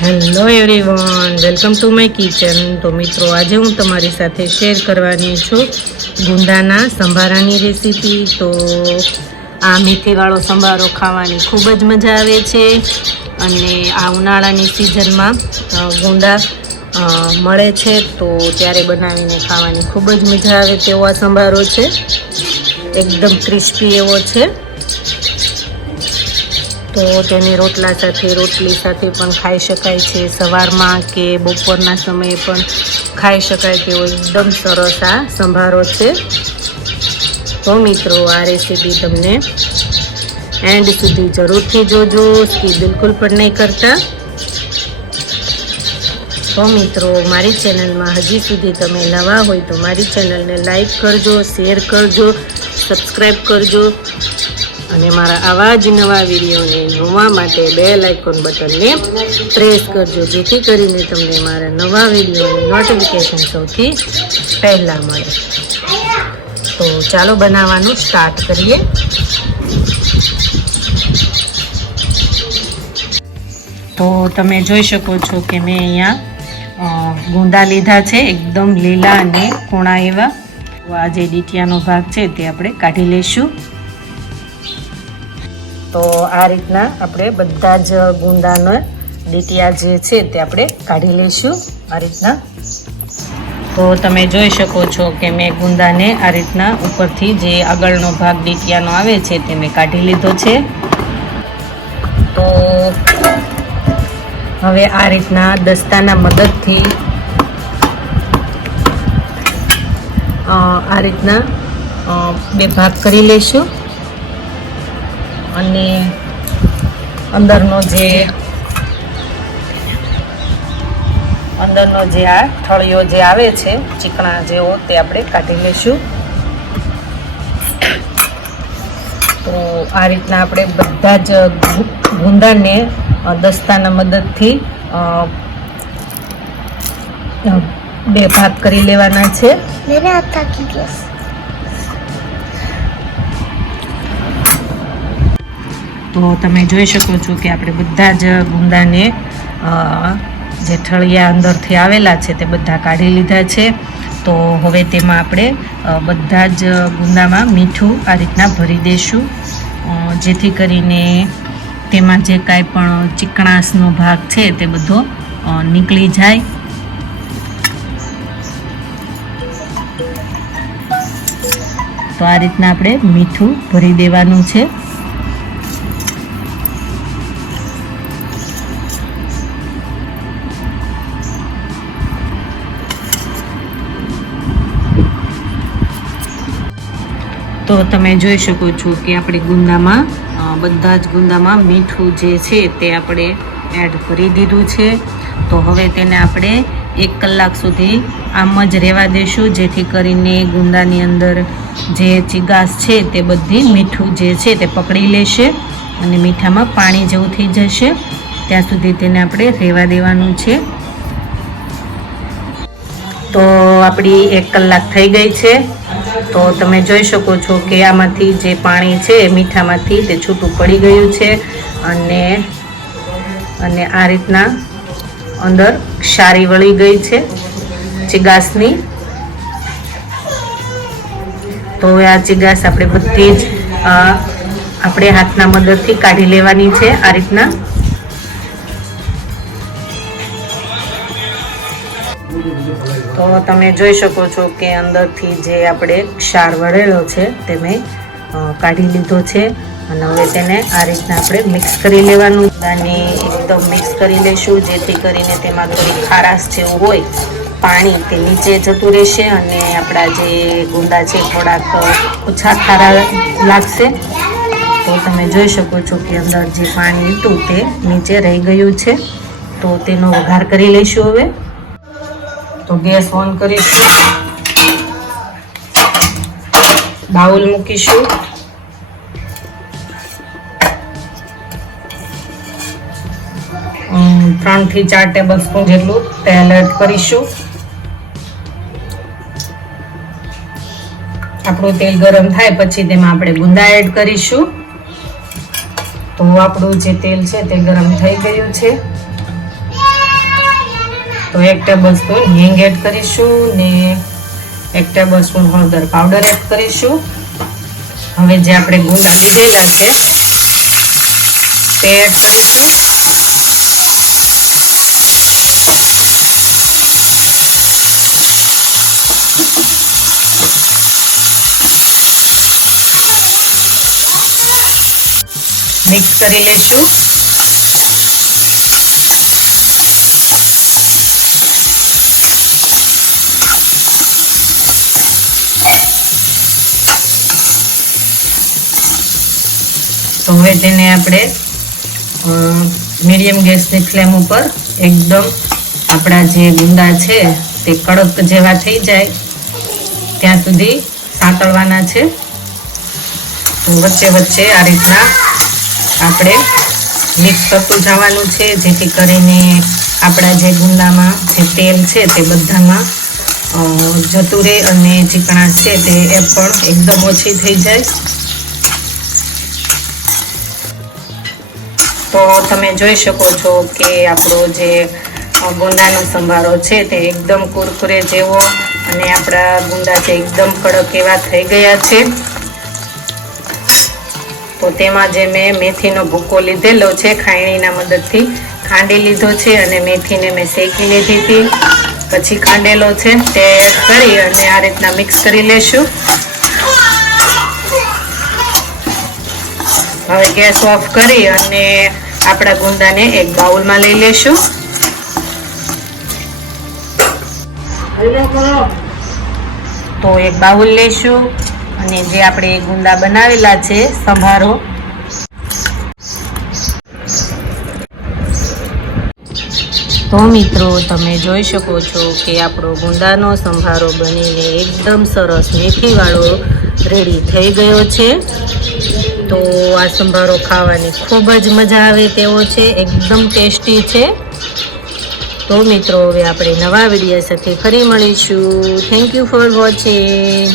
Hello everyone welcome to my kitchen તો મિત્રો, આજે હું તમારી સાથે શેર કરવાની છું ગુંદાના સંભારાની રેસીપી તો આ મેથીવાળો સંભારો ખાવાની ખૂબ જ મજા આવે છે. અને આ ઉનાળાની સિઝનમાં ગુંદા મળે છે. તો ત્યારે બનાવીને ખાવાની ખૂબ જ મજા આવે તેવો આ સંભારો છે. એકદમ ક્રિસ્પી એવો છે. તો તેને રોટલા સાથે, રોટલી સાથે પણ ખાઈ શકાય છે. સવારમાં કે બપોરના સમયે પણ ખાઈ શકાય તેવો એકદમ સરસ આ સંભારો છે. તો મિત્રો, આ રેસીપી તમને એન્ડ સુધી જરૂરથી જોજો. સ્કી બિલકુલ પણ નહીં કરતા. તો મિત્રો, મારી ચેનલમાં હજી સુધી તમે નવા હોય તો મારી ચેનલને લાઈક કરજો, શેર કરજો, સબસ્ક્રાઈબ કરજો. અને મારા આવા જ નવા વિડીયોને જોવા માટે બે લાઇકોન બટનને પ્રેસ કરજો, જેથી કરીને તમને મારા નવા વિડીયોની નોટિફિકેશન સૌથી પહેલાં મળે. તો ચાલો બનાવવાનું સ્ટાર્ટ કરીએ. તો તમે જોઈ શકો છો કે મેં અહીંયા ગુંદા લીધા છે, એકદમ લીલા અને કૂણા એવા. આ જે ડીટિયાનો ભાગ છે તે આપણે કાઢી લઈશું. તો આ રીતના આપણે બધા જ ગુંદાને ડીટિયા જે છે તે આપણે કાઢી લઈશું આ રીતના. તો તમે જોઈ શકો છો કે મેં ગુંદાને આ રીતના ઉપરથી જે આગળનો ભાગ ડીટિયાનો આવે છે તે મેં કાઢી લીધો છે. તો હવે આ રીતના દસ્તાના મદદથી આ રીતના બે ભાગ કરી લઈશું. અને અંદરનો જે અંદરનો જે આ થળિયો જે આવે છે, ચીકણા જેવો તે આપણે કાઢી લઈશું. તો આ રીતના આપણે બધા જ ગુંદાને દસ્તાના મદદથી બે ભાગ કરી લેવાના છે. તો તમે જોઈ શકો છો કે આપણે બધા જ ગુંદાને જે ઠળિયા અંદરથી આવેલા છે તે બધા કાઢી લીધા છે. તો હવે તેમાં આપણે બધા જ ગુંદામાં મીઠું આ રીતના ભરી દઈશું જેથી કરીને તેમાં જે કાંઈ પણ ચીકણાશનો ભાગ છે તે બધો નીકળી જાય. તો આ રીતના આપણે મીઠું ભરી દેવાનું છે. તો તમે જોઈ શકો છો કે આપણે ગુંદામાં બધા જ ગુંદામાં મીઠું જે છે તે આપણે એડ કરી દીધું છે. તો હવે તેને આપણે એક કલાક સુધી આમ જ રહેવા દેશું, જેથી કરીને ગુંદાની અંદર જે ચિગાસ છે તે બધી મીઠું જે છે તે પકડી લેશે અને મીઠામાં પાણી જેવું થઈ જશે. ત્યાં સુધી તેને આપણે રહેવા દેવાનું છે. તો આપણી એક કલાક થઈ ગઈ છે. તો તમે જોઈ શકો છો કે આમાંથી જે પાણી છે મીઠામાંથી તે છૂટું પડી ગયું છે અને અને આ રીતના અંદર ક્ષારી વળી ગઈ છે ચિગાસની તો હવે આ ચિગાસ આપણે બધી જ આપણે હાથના મદદથી કાઢી લેવાની છે આ રીતના. તો તમે જોઈ શકો છો કે અંદરથી જે આપણે ક્ષાર વળેલો છે તે મેં કાઢી લીધો છે. અને હવે તેને આ રીતના આપણે મિક્સ કરી લેવાનું. અને એકદમ મિક્સ કરી લઈશું જેથી કરીને તેમાં થોડી ખારાશ જેવું હોય, પાણી તે નીચે જતું રહેશે અને આપણા જે ગુંદા છે થોડાક ઓછા ખારા લાગશે. તો તમે જોઈ શકો છો કે અંદર જે પાણી હતું તે નીચે રહી ગયું છે. તો તેનો વઘાર કરી લઈશું હવે. તો ગેસ ઓન કરીશું. બાઉલ મૂકીશું. ત્રણથી ચાર ટેબલ સ્પૂન જેટલું તેલ એડ કરીશું. આપણું તેલ ગરમ થાય પછી તેમાં આપણે ગુંદા એડ કરીશું. તો આપણું જે તેલ છે તે ગરમ થઈ ગયું છે. તો એક ટેબલ સ્પૂન હિંગ એડ કરીશું ને એક ટેબલ સ્પૂન હળદર પાવડર એડ કરીશું. હવે જે આપણે ગુંદા લીધેલા છે, તે એડ કરીશું. મિક્સ કરી લેશું તો હવે તેને આપણે મીડિયમ ગેસની ફ્લેમ ઉપર એકદમ આપણા જે ગુંદા છે તે કડક જેવા થઈ જાય. ત્યાં સુધી સાંતળવાના છે. તો વચ્ચે વચ્ચે આ રીતના આપણે મિક્સ કરતું જવાનું છે, જેથી કરીને આપણા જે ગુંદામાં જે તેલ છે તે બધામાં જતું રહે અને ચીકણાશ છે તે પણ એકદમ ઓછી થઈ જાય. તો તમે જોઈ શકો છો કે આપણો જે ગુંદાનો સંભારો છે તે એકદમ કુરકુરે જેવો અને આપણા ગુંદા છે એકદમ કડક એવા થઈ ગયા છે. તો તેમાં જે મેં મેથીનો ભૂકો લીધેલો છે, ખાયણીના મદદથી ખાંડી લીધો છે અને મેથીને મેં શેકી લીધી હતી. પછી ખાંડેલો છે તે કરી અને આ રીતના મિક્સ કરી લેશું. હવે ગેસ ઓફ કરી અને આપણા ગુંદાને એક બાઉલમાં લઈ લેશું. તો એક બાઉલ લેશું અને જે આપણે ગુંદા બનાવેલા છે સંભારો. તો મિત્રો તમે જોઈ શકો છો કે આપણો ગુંદાનો સંભારો બનીને એકદમ સરસ મેથીવાળો રેડી થઈ ગયો છે. તો આ સંભારો ખાવાની ખૂબ જ મજા આવે તેવો છે, એકદમ ટેસ્ટી છે. તો મિત્રો, હવે આપણે નવા વીડિયો સાથે ફરી મળીશું. Thank you for watching